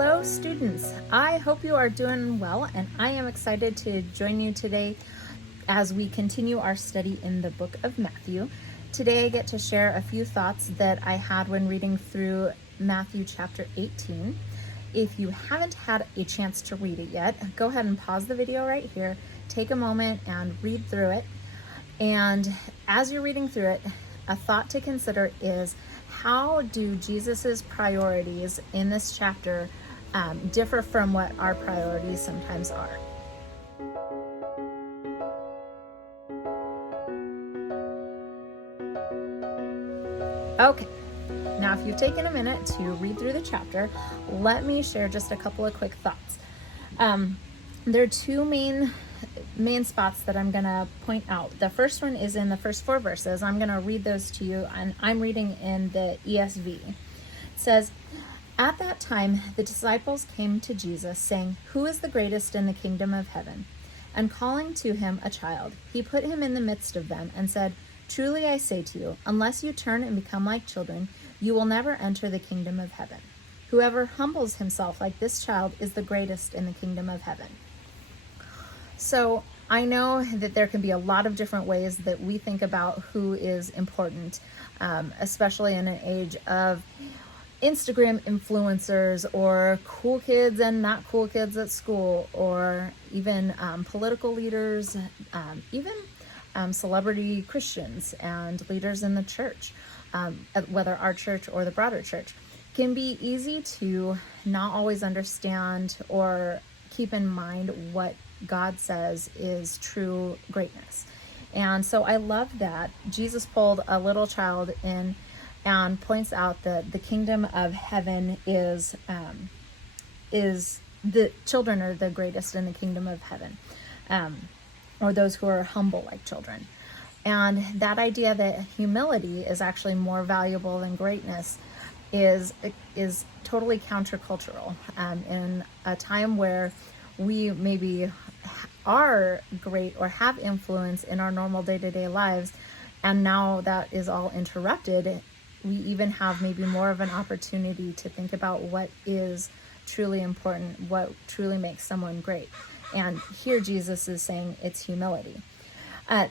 Hello students, I hope you are doing well, and I am excited to join you today as we continue our study in the book of Matthew. Today I get to share a few thoughts that I had when reading through Matthew chapter 18. If you haven't had a chance to read it yet, go ahead and pause the video right here, take a moment and read through it. And as you're reading through it, a thought to consider is, how do Jesus's priorities in this chapter differ from what our priorities sometimes are? Okay, now if you've taken a minute to read through the chapter, let me share just a couple of quick thoughts. There are two main spots that I'm going to point out. The first one is in the first 4 verses. I'm going to read those to you, and I'm reading in the ESV. It says, "At that time, the disciples came to Jesus, saying, 'Who is the greatest in the kingdom of heaven?' And calling to him a child, he put him in the midst of them and said, 'Truly I say to you, unless you turn and become like children, you will never enter the kingdom of heaven. Whoever humbles himself like this child is the greatest in the kingdom of heaven.'" So I know that there can be a lot of different ways that we think about who is important, especially in an age of Instagram influencers or cool kids and not cool kids at school, or even political leaders, even celebrity Christians and leaders in the church, whether our church or the broader church. It can be easy to not always understand or keep in mind what God says is true greatness. And so I love that Jesus pulled a little child in and points out that the kingdom of heaven is the children are the greatest in the kingdom of heaven, or those who are humble like children. And that idea that humility is actually more valuable than greatness is totally countercultural in a time where we maybe are great or have influence in our normal day-to-day lives, and now that is all interrupted. We even have maybe more of an opportunity to think about what is truly important, what truly makes someone great. And here Jesus is saying it's humility.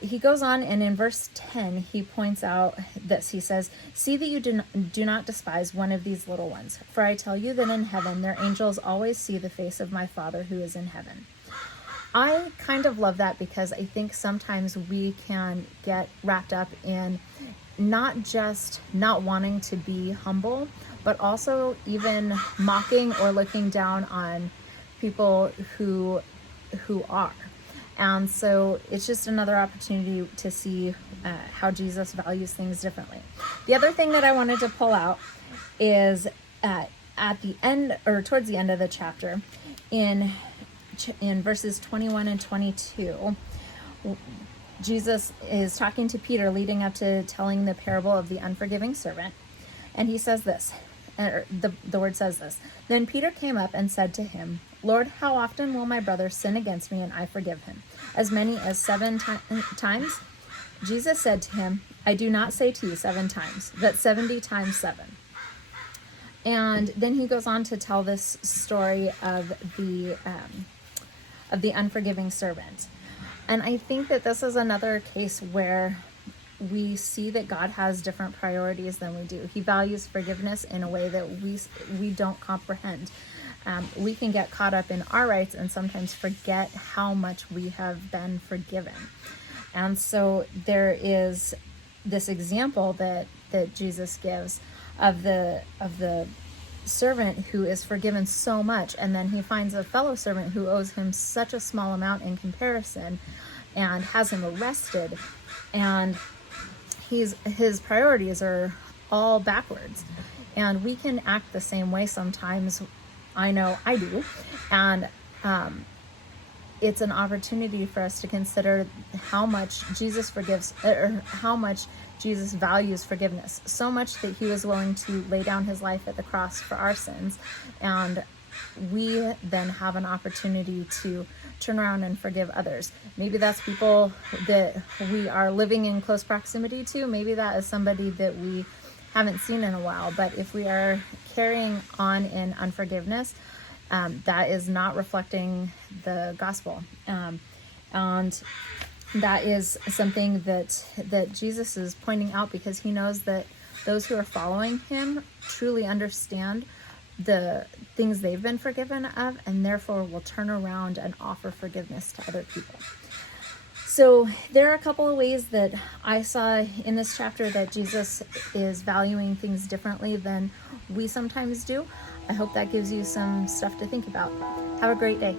He goes on, and in verse 10, he points out this. He says, "See that you do not despise one of these little ones, for I tell you that in heaven their angels always see the face of my Father who is in heaven." I kind of love that, because I think sometimes we can get wrapped up in not just not wanting to be humble, but also even mocking or looking down on people who are. And so it's just another opportunity to see how Jesus values things differently. The other thing that I wanted to pull out is at the end, or towards the end of the chapter, in verses 21 and 22, Jesus is talking to Peter leading up to telling the parable of the unforgiving servant. And he says this, the word says this: "Then Peter came up and said to him, 'Lord, how often will my brother sin against me and I forgive him? As many as 7 times?' Jesus said to him, 'I do not say to you 7 times, but 70 times 7. And then he goes on to tell this story of the unforgiving servant. And I think that this is another case where we see that God has different priorities than we do. He values forgiveness in a way that we don't comprehend. We can get caught up in our rights and sometimes forget how much we have been forgiven. And so there is this example that Jesus gives of the servant who is forgiven so much, and then he finds a fellow servant who owes him such a small amount in comparison and has him arrested, and his priorities are all backwards. And we can act the same way sometimes. I know I do. And it's an opportunity for us to consider how much Jesus forgives, or how much Jesus values forgiveness, so much that he was willing to lay down his life at the cross for our sins. And we then have an opportunity to turn around and forgive others. Maybe that's people that we are living in close proximity to. Maybe that is somebody that we haven't seen in a while. But if we are carrying on in unforgiveness, that is not reflecting the gospel. And that is something that Jesus is pointing out, because he knows that those who are following him truly understand the things they've been forgiven of, and therefore will turn around and offer forgiveness to other people. So there are a couple of ways that I saw in this chapter that Jesus is valuing things differently than we sometimes do. I hope that gives you some stuff to think about. Have a great day.